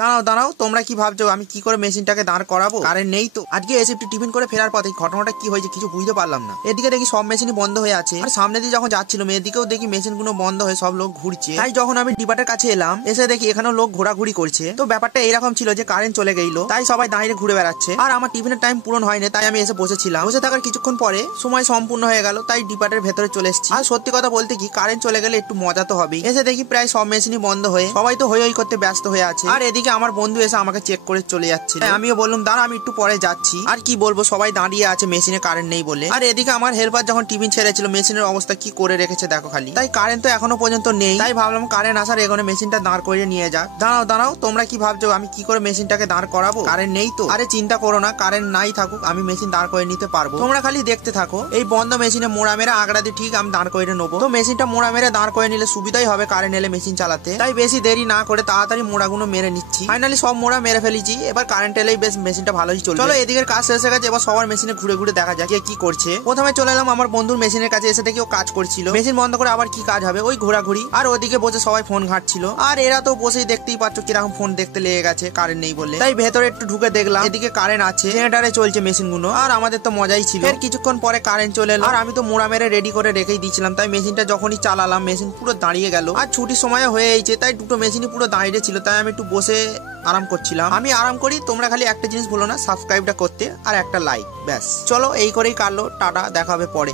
দাঁড়াও দাঁড়াও, তোমরা কি ভাবছো আমি কি করে মেশিনটাকে দাঁড় করাবো? কারেন্ট নেই তো। আজকে এসএফটি টিফিন করে ফেরার পথে ঘটনাটা কি হয়েছে কিছু বুঝতে পারলাম না। এদিকে দেখি সব মেশিনই বন্ধ হয়ে আছে, আর সামনে দিয়ে যখন যাচ্ছিল এদিকেও দেখি মেশিন গুলো বন্ধ হয়ে সব লোক ঘুরছে। তাই যখন আমি ডিপার্টের কাছে এলাম, এসে দেখি এখানেও লোক ঘোরাঘুরি করছে। তো ব্যাপারটা এরকম ছিল যে কারেন্ট চলে গেল, তাই সবাই দাঁড়িয়ে ঘুরে বেড়াচ্ছে। আর আমার টিফিনের টাইম পূরণ হয়নি, তাই আমি এসে বসেছিলাম। বসে থাকার কিছুক্ষণ পরে সময় সম্পূর্ণ হয়ে গেল, তাই ডিপার্টের ভেতরে চলে এসেছি। আর সত্যি কথা বলতে কি, কারেন্ট চলে গেলে একটু মজা তো হবেই। এসে দেখি প্রায় সব মেশিনই বন্ধ হয়ে সবাই তো হই করতে ব্যস্ত হয়ে আছে। আর এদিকে আমার বন্ধু এসে আমাকে চেক করে চলে যাচ্ছে। আমিও বললাম দাঁড়া, আমি একটু পরে যাচ্ছি। আর কি বলবো, সবাই দাঁড়িয়ে আছে মেশিনে কারেন্ট নেই বলে। আর এদিকে আমার হেল্পার যখন টিফিন ছেড়েছিল, মেশিনের অবস্থা কি করে রেখেছে দেখো খালি। তাই কারেন্ট তো এখনো পর্যন্ত নেই, তাই ভাবলাম কারেন্ট আসার এখানে মেশিনটা দাঁড় করিয়ে নিয়ে যাক। দাঁড়াও দাঁড়াও, তোমরা কি ভাবছো আমি কি করে মেশিনটাকে দাঁড় করাবো? কারেন্ট নেই তো। আরে চিন্তা করো না, কারেন্ট নাই থাকুক, আমি মেশিন দাঁড় করে নিতে পারবো। তোমরা খালি দেখতে থাকো। এই বন্ধ মেশিনে মোড়া মেরে আগড়া দিয়ে ঠিক আমি দাঁড় করে নেবো। তো মেশিনটা মোড়া মেরে দাঁড় করে নিলে সুবিধাই হবে কারেন্ট এলে মেশিন চালাতে। তাই বেশি দেরি না করে তাড়াতাড়ি মোড়াগুলো মেরে নিচ্ছি। ফাইনালি সব মোড়া মেরে ফেলেছি, এবার কারেন্ট এলেই বেশ মেশিনটা ভালোই চলবে। চলো এদিকের কাজ শেষ হয়ে গেছে, এবার সবার মেশিনে ঘুরে ঘুরে দেখা যাক কি করছে। প্রথমে চলে এলাম আমার বন্ধুর মেশিনের কাছে, এসে দেখি ও কাজ করছিল। মেশিন বন্ধ করে আবার কি কাজ হবে, ওই ঘোরাঘুরি। আর ওদিকে বসে সবাই ফোন ঘাঁটছিল। আর এরা তো বসেই দেখতেই পাচ্ছ কিরকম ফোন দেখতে লেগে গেছে কারেন্ট নেই বলে। তাই ভেতরে একটু ঢুকে দেখলাম এদিকে কারেন্ট আছে, জেনারেটরে চলছে মেশিন গুলো। আর আমাদের তো মজাই ছিল। এর কিছুক্ষণ পরে কারেন্ট চলে এলো, আর আমি তো মোড়া মেরে রেডি করে রেখেই দিয়েছিলাম। তাই মেশিনটা যখনই চালালাম মেশিন পুরো দাঁড়িয়ে গেল। আর ছুটির সময় হয়ে গেছে, তাই দুটো মেশিনই পুরো দাঁড়িয়ে ছিল। তাই আমি একটু বসে আরাম করছিলাম। আমি আরাম করি, তোমরা খালি একটা জিনিস ভুলো না, সাবস্ক্রাইবটা করতে আর একটা লাইক, ব্যাস। চলো এই করেই কাটলো, টাটা, দেখা হবে পরে।